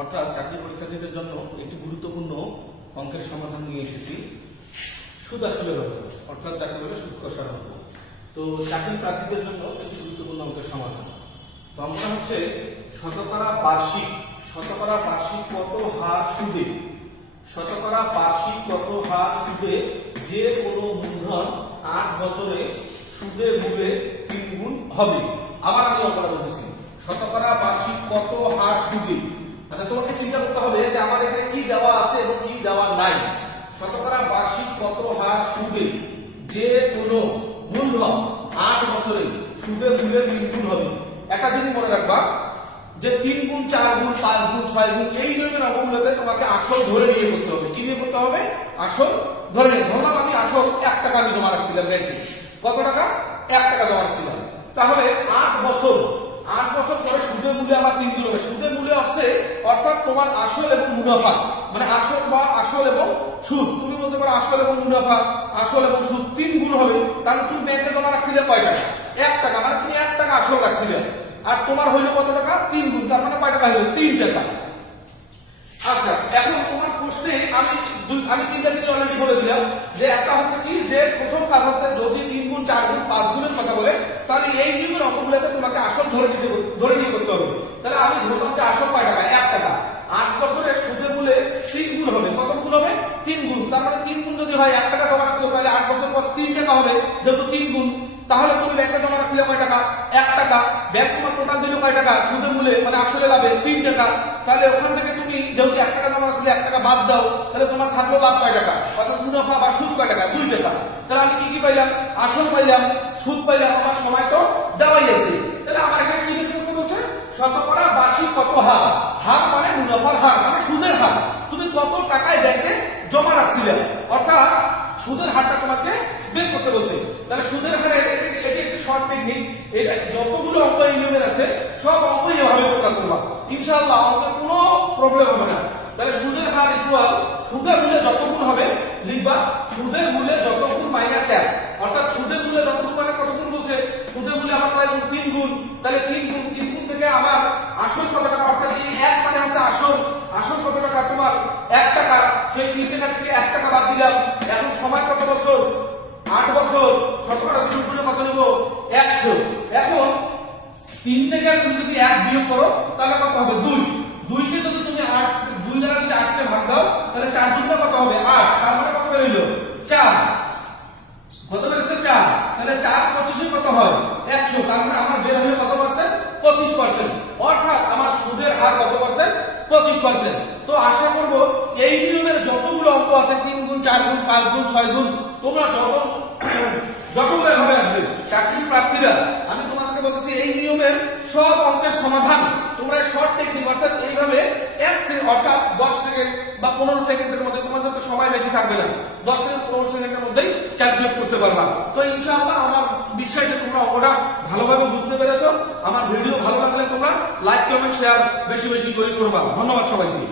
অর্থাৎ চাকরি পরীক্ষার্থীদের জন্য একটি গুরুত্বপূর্ণ অঙ্কের সমাধান নিয়ে এসেছি সুদ আসলের অঙ্ক, অর্থাৎ যাকে বলে সুদ কষার অঙ্ক। তো চাকরি প্রার্থীদের জন্য একটি গুরুত্বপূর্ণ অঙ্কের সমাধান। তো অঙ্কটা হচ্ছে শতকরা বার্ষিক কত হার সুদে, শতকরা বার্ষিক কত হার সুদে যে কোনো মূলধন 8 বছরে সুদে মূলে 3 গুণ হবে। আবার আমি অঙ্কটা বলতেছি, শতকরা বার্ষিক কত হার সুদে। আচ্ছা, তোমাকে চিন্তা করতে হবে যে আমার এখানে কি দেওয়া আছে এবং কি দেওয়া নাই। শতকরা বার্ষিক কত হার সুদে যে কোনো মূলধন 8 বছরে সুদে মূলে 3 গুণ হবে। একটা জিনিস মনে রাখবা যে 3 গুণ 4 গুণ 5 গুণ 6 গুণ এই নিয়মের অঙ্কগুলোতে তোমাকে আসল ধরে নিয়ে করতে হবে। কি নিয়ে করতে হবে? আসল ধরে নিয়ে। ধরলাম আমি আসল 1 টাকা আমি জমা রাখছিলাম ব্যাংকে। কত টাকা? 1 টাকা জমা রাখছিলাম। তাহলে 8 বছর পরে সুদে মূলে আমার 3 গুণ হবে। সুদে মূলে আসছে অর্থাৎ তোমার আসল এবং মুনাফা, মানে আসল এবং সুদ। তুমি বলতে পারো আসল এবং মুনাফা, আসল এবং সুদ 3 গুণ হবে। তাহলে তুমি ব্যাংকে জমা রাখছিলে কয় টাকা? 1 টাকা। মানে তুমি 1 টাকা আসল রাখছিলে, আর তোমার হইলো কত টাকা? 3 গুণ। তার মানে কয় টাকা হইলো? 3 টাকা। আচ্ছা, এখন তোমার প্রশ্নে আমি তিনটা জিনিস অলরেডি বলে দিলাম যে একটা হচ্ছে কি, যে প্রথম কাজ হচ্ছে যদি 3 গুণ 4 গুণ 5 গুণের কথা বলে তাহলে এই নিয়মের অঙ্কগুলোতে তোমাকে আসল ধরে নিয়ে করতে হবে। তাহলে আমি ধরলাম যে আসল কয় টাকা? 1 টাকা। 8 বছরে সুদে মূলে 3 গুণ হবে। কত গুণ হবে? 3 গুণ। তার মানে 3 গুণ যদি হয় 1 টাকা জমা রাখছো তাহলে 8 বছর পর 3 টাকা হবে, যেহেতু 3 গুণ। তাহলে তুমি ব্যাংকে জমা রাখছিলে কয় টাকা? 1 টাকা। ব্যাংক তোমার টোটাল দিল কয় টাকা? সুদে মূলে মানে আসলে লাভে 3 টাকা। তাহলে ওখান থেকে তুমি যেহেতু 1 টাকা জমা রাখছিলে 1 টাকা বাদ দাও, তাহলে তোমার থাকলো লাভ কয় টাকা? অর্থাৎ মুনাফা বা সুদ কয় টাকা? 2 টাকা। তাহলে আমি কি পাইলাম? আসল পাইলাম, সুদ পাইলাম, আমার সময় তো দেওয়াই আছে। তাহলে আমার এখানে কি বের করতে বলছে? শতকরা বার্ষিক কত হার। হার মানে মুনাফার হার, মানে সুদের হার। তুমি কত টাকায় ব্যাংকে জমা রাখছিলে, অর্থাৎ সুদের হারটা তোমাকে বের করতে বলছে। তাহলে সুদের হারে এটি একটি শর্ট টেকনিক। এটা যতগুলো অঙ্ক এই নিয়মের আছে সব অঙ্ক এভাবে করবা, ইনশাআল্লাহ অঙ্কে কোনো প্রবলেম হবে না। তাহলে সুদের হার ইকুয়াল সুদের মূল্যে যত গুণ হবে লিখবা সুদের মূল্যে যত গুণ মাইনাস 1। অর্থাৎ সুদের মূল্যে যত গুণ মানে কত গুণ বলছে? সুদের মূল্যে আমার প্রায় 3 গুণ। তাহলে 3 গুণ থেকে আমার আসল কত টাকা? অর্থাৎ এই 1 মানে হচ্ছে আসল কত টাকা? তোমার 1 টাকা। সেই 3 টাকা থেকে 1 টাকা বাদ দিলাম। এখন সময় কত বছর? 8 বছর। শতকরা বিয়োগ কত নেব? 100। এখন 3 থেকে তুমি যদি 1 বিয়োগ করো তাহলে কত হবে? 2। 2 কে যদি তুমি 2 দ্বারা যদি 8 কে ভাগ দাও তাহলে 4 গুণটা কত হবে? 8। তার মানে কত বের হলো? 4। কত বের হচ্ছে? 4। তাহলে 4 25 কত হয়? 100। তার মানে আমার বের হলো কত পার্সেন্ট? 25%। অর্থাৎ আমার সুদের হার কত পার্সেন্ট? 25%। তো আশা করব এই নিয়মের যতগুলো অঙ্ক আছে 3 গুণ 4 গুণ 5 গুণ 6 গুণ তোমরা যখন ভাবে আসবে চাকরি প্রার্থীরা, আমি তোমাদেরকে বলতেছি এই নিয়মের সব অঙ্কের সমাধান তোমরা শর্ট টেকনিক অর্থাৎ এইভাবে 1 সেকেন্ড অর্থাৎ 10 সেকেন্ড বা 15 সেকেন্ডের মধ্যে, তোমাদের তো সময় বেশি থাকবে না, 10 থেকে 15 সেকেন্ডের মধ্যেই ক্যালকুলেট করতে পারবা। তো ইনশাআল্লাহ আমার বিশ্বাস যে তোমরা অঙ্কটা ভালোভাবে বুঝতে পেরেছো। আমার ভিডিও ভালো লাগলে তোমরা লাইক কমেন্ট শেয়ার বেশি বেশি করে করবা। ধন্যবাদ সবাইকে।